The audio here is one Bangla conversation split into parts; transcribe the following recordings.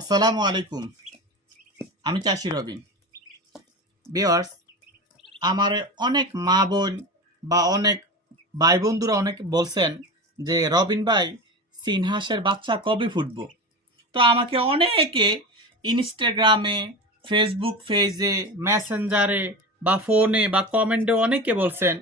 আসসালামু আলাইকুম। আমি চাষি রবিন। বিয়ার্স আমার অনেক মা বোন বা অনেক ভাই বন্ধুরা অনেক বলছেন যে, রবিন ভাই, সিনহাসের বাচ্চা কবে ফুটবো? তো আমাকে অনেকে ইনস্টাগ্রামে, ফেসবুক পেজে, মেসেঞ্জারে বা ফোনে বা কমেন্টে অনেকে বলছেন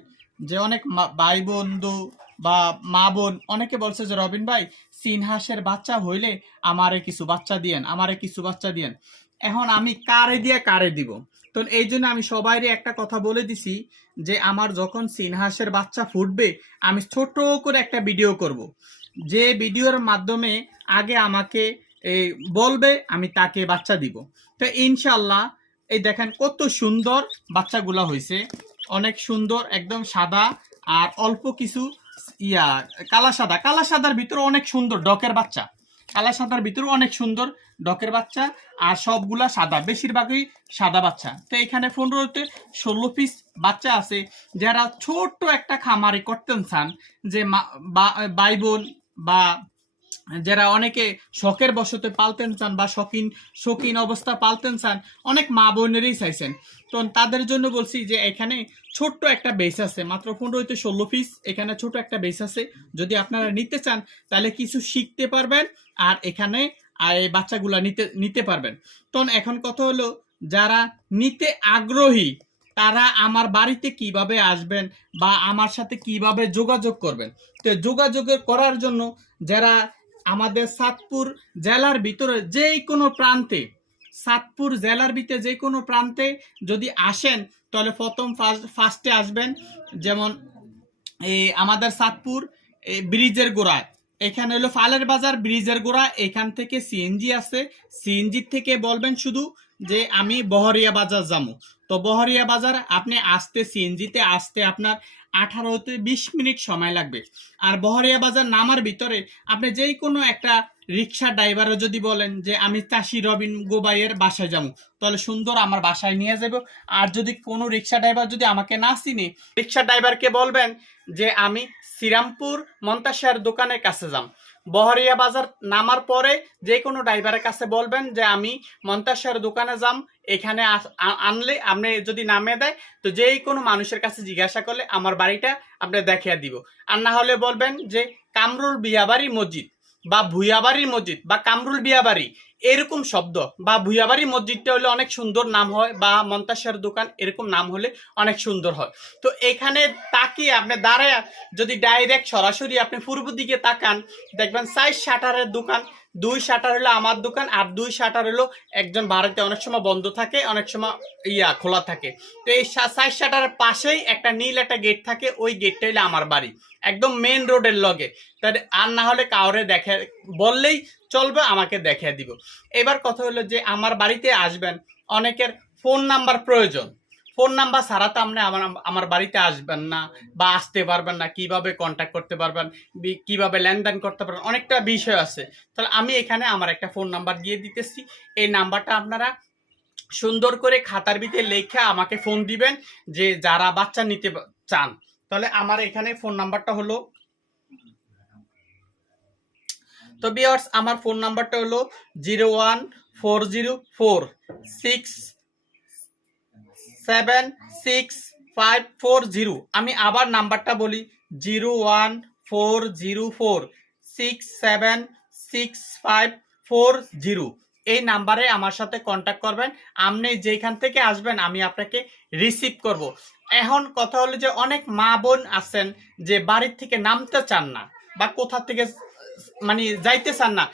যে, অনেক ভাই বন্ধু বা মা বোন, অনেকে বলছে যে, রবিন ভাই সিনহাসের বাচ্চা হইলে আমারে কিছু বাচ্চা দিয়েন, আমারে কিছু বাচ্চা দিয়েন। এখন আমি কারে দিয়ে কারে দিব? তো এই জন্য আমি সবাইরে একটা কথা বলে দিছি যে, আমার যখন সিনহাসের বাচ্চা ফুটবে, আমি ছোট করে একটা ভিডিও করব। যে ভিডিওর মাধ্যমে আগে আমাকে এই বলবে, আমি তাকে বাচ্চা দিব। তো ইনশাল্লাহ এই দেখেন কত সুন্দর বাচ্চাগুলা হয়েছে অনেক সুন্দর, একদম সাদা আর অল্প কিছু ইয়া কালা সাদা কালা সাদার ভিতরে অনেক সুন্দর ডকের বাচ্চা। কালা সাদার ভিতরে অনেক সুন্দর ডকের বাচ্চা আর সবগুলা সাদা। বেশিরভাগই সাদা বাচ্চা। তো এখানে পনেরোতে ষোলো পিস বাচ্চা আছে। যারা ছোট্ট একটা খামারি করতেন চান, যে বা- ভাই বা যারা অনেকে শখের বশতে পালতেন চান বা শখিন, শৌখিন অবস্থা পালতেন চান, অনেক মা বোনেরই চাইছেন। তো তাদের জন্য বলছি যে এখানে ছোট্ট একটা বেস আছে, মাত্র পনেরো হইতে ষোলো পিস এখানে ছোট একটা বেস আছে। যদি আপনারা নিতে চান, তাহলে কিছু শিখতে পারবেন আর এখানে এই বাচ্চাগুলা নিতে নিতে পারবেন। তো এখন কথা হলো, যারা নিতে আগ্রহী, তারা আমার বাড়িতে কীভাবে আসবেন বা আমার সাথে কীভাবে যোগাযোগ করবেন? তো যোগাযোগ করার জন্য যারা আমাদের সাতপুর জেলার ভিতরে যে কোনো প্রান্তে, সাতপুর জেলার ভিতরে যে কোনো প্রান্তে যদি আসেন, তাহলে প্রথম ফার্স্টে আসবেন, যেমন এই আমাদের সাতপুর ব্রিজের গোড়ায়। এখানে হলো ফালের বাজার, ব্রিজের গোড়া এখান থেকে সিএনজি আছে। সিএনজি থেকে বলবেন শুধু যে আমি বহরিয়া বাজার যাব। তো বহরিয়া বাজার, আপনি আসতে সিএনজিতে আসতে আপনার আঠারো হতে বিশ মিনিট সময় লাগবে। আর বহরিয়া বাজার নামার ভিতরে আপনি যেই কোনো একটা রিক্সা ড্রাইভারও যদি বলেন যে, আমি চাষি রবিন গোবাইয়ের বাসায় যাব। তাহলে সুন্দর আমার বাসায় নিয়ে যাব। আর যদি কোনো রিক্সা ড্রাইভার যদি আমাকে না চিনি, রিক্সা ড্রাইভারকে বলবেন যে, আমি শ্রীরামপুর মন্তাসার দোকানের কাছে যাম। বহরিয়া বাজার নামার পরে যে কোনো ড্রাইভারের কাছে বলবেন যে আমি মন্তাসের দোকানে যাম, এখানে আনলে আপনি যদি নামে দেয়, তো যে কোনো মানুষের কাছে জিজ্ঞাসা করলে আমার বাড়িটা আপনি দেখিয়ে দিব। আর না হলে বলবেন যে কামরুল বিয়াবাড়ি মসজিদ বা ভুয়াবাড়ি মসজিদ বা কামরুল বিয়াবাড়ি এরকম শব্দ বা ভুয়াবাড়ি মসজিদটা হলে অনেক সুন্দর নাম হয় বা মন্তাসের দোকান এরকম নাম হলে অনেক সুন্দর হয়। তো এখানে তাকিয়ে আপনি দাঁড়ায় যদি ডাইরেক্ট সরাসরি আপনি পূর্ব দিকে তাকান, দেখবেন সাইজ শাটারের দোকান, দুই শাটার হলো আমার দোকান আর দুই শাটার হলো একজন ভারতে অনেক সময় বন্ধ থাকে, অনেক সময় ইয়া খোলা থাকে। তো এই সাইজ শাটারের পাশেই একটা নীল একটা গেট থাকে, ওই গেটটা হলো আমার বাড়ি। একদম মেন রোডের লগে। তাহলে আর না হলে কাউরে দেখে বললেই চলবে, আমাকে দেখে দিব। এবার কথা হলো যে, আমার বাড়িতে আসবেন, অনেকের ফোন নাম্বার প্রয়োজন। ফোন নাম্বার ছাড়া তো আপনি আমার আমার বাড়িতে আসবেন না বা আসতে পারবেন না, কীভাবে কন্ট্যাক্ট করতে পারবেন কীভাবে লেনদেন করতে পারবেন, অনেকটা বিষয় আছে। তাহলে আমি এখানে আমার একটা ফোন নাম্বার দিয়ে দিতেছি। এই নাম্বারটা আপনারা সুন্দর করে খাতার ভিতরে লেখা আমাকে ফোন দিবেন যে, যারা বাচ্চা নিতে চান। তাহলে আমার এখানে ফোন নাম্বারটা হলো তো বিয়ার্স আমার ফোন নাম্বারটা হলো zero one four zero four six seven six five four zero আমি আবার নাম্বারটা বলি zero one four zero four six seven six five four zero এই নাম্বারে আমার সাথে কন্ট্যাক্ট করবেন, আপনি যেখান থেকে আসবেন, আমি আপনাকে রিসিভ করব। এখন কথা হলো যে অনেক মা বোন আছেন যে বাড়ির থেকে নামতে চান না বা কোথা থেকে মানে যাইতে চান না।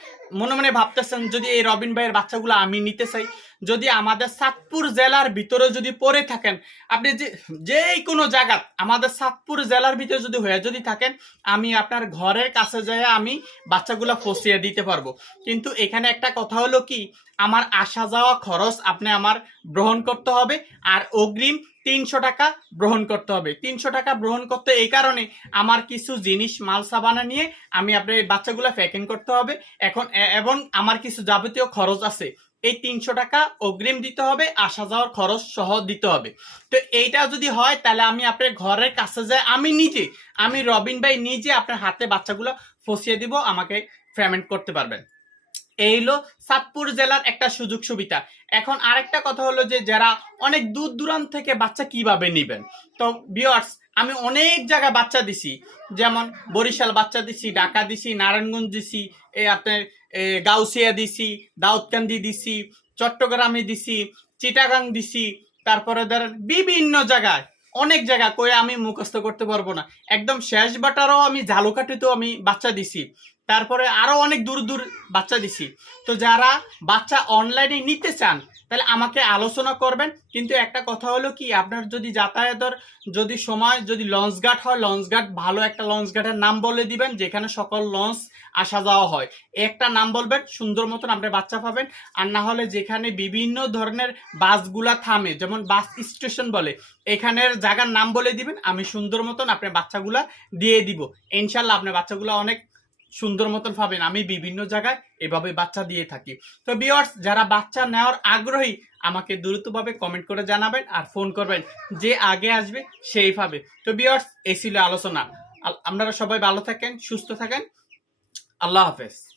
মনে মনে ভাবতেছেন, যদি এই রবিন ভাইয়ের বাচ্চাগুলো আমি নিতে চাই যদি আমাদের সাতপুর জেলার ভিতরে যদি পড়ে থাকেন, আপনি যে যেই কোনো জায়গা আমাদের সাতপুর জেলার ভিতরে যদি হয়ে যদি থাকেন, আমি আপনার ঘরের কাছে যেয়ে আমি বাচ্চাগুলো ফসিয়ে দিতে পারব। কিন্তু এখানে একটা কথা হলো কি, আমার আসা যাওয়া খরচ আপনি আমার গ্রহণ করতে হবে, আর অগ্রিম তিনশো টাকা গ্রহণ করতে হবে। তিনশো টাকা গ্রহণ করতে এই কারণে আমার কিছু জিনিস মাল সাবানা নিয়ে আমি আপনার এই বাচ্চাগুলো প্যাকিং করতে হবে। এখন এবং আমার কিছু যাবতীয় খরচ আছে। এই তিনশো টাকা অগ্রিম দিতে হবে, আসা যাওয়ার খরচ সহ দিতে হবে। তো এইটা যদি হয়, তাহলে আমি আপনার ঘরের কাছে যাই, আমি নিজে, আমি রবিন ভাই নিজে আপনার হাতে বাচ্চাগুলো ফসিয়ে দিব, আমাকে পেমেন্ট করতে পারবেন। এই হলো সাতপুর জেলার একটা সুযোগ সুবিধা। এখন আরেকটা কথা হলো যে, যারা অনেক দূর দূরান্ত থেকে বাচ্চা কীভাবে নেবেন? তো বিয়ার্স আমি অনেক জায়গায় বাচ্চা দিছি। যেমন বরিশাল বাচ্চা দিছি, ঢাকা দিছি, নারায়ণগঞ্জ দিছি, এই আপনার গাউসিয়া দিছি, দাউদকান্দি দিছি, চট্টগ্রামে দিছি, চিটাগাং দিছি, তারপরে ধরেন বিভিন্ন জায়গায়, অনেক জায়গা কয়ে আমি মুখস্থ করতে পারব না। একদম শেষ বাটারও আমি ঝালুকাঠিতেও আমি বাচ্চা দিছি। তারপরে আরও অনেক দূর দূর বাচ্চা দিছি। তো যারা বাচ্চা অনলাইনে নিতে চান, তাহলে আমাকে আলোচনা করবেন। কিন্তু একটা কথা হলো কি, আপনার যদি যাতায়াতের যদি সময় যদি লঞ্চ ঘাট হয় লঞ্চ ঘাট ভালো একটা লঞ্চ ঘাটের নাম বলে দিবেন, যেখানে সকল লঞ্চ আসা যাওয়া হয়। একটা নাম বলবেন, সুন্দর মতন আপনি বাচ্চা পাবেন। আর না হলে যেখানে বিভিন্ন ধরনের বাসগুলা থামে, যেমন বাস স্টেশন বলে, এখানের জায়গার নাম বলে দিবেন, আমি সুন্দর মতন আপনার বাচ্চাগুলা দিয়ে দিব। ইনশাল্লাহ আপনার বাচ্চাগুলা অনেক সুন্দর মতন পাবেন। আমি বিভিন্ন জায়গায় এভাবে বাচ্চা দিয়ে থাকি। তো বিয়ার্স যারা বাচ্চা নেওয়ার আগ্রহী, আমাকে দ্রুতভাবে কমেন্ট করে জানাবেন আর ফোন করবেন। যে আগে আসবে, সেই পাবে। তো বিয়ার্স এই ছিল আলোচনা। আপনারা সবাই ভালো থাকেন, সুস্থ থাকেন। আল্লাহ হাফেজ।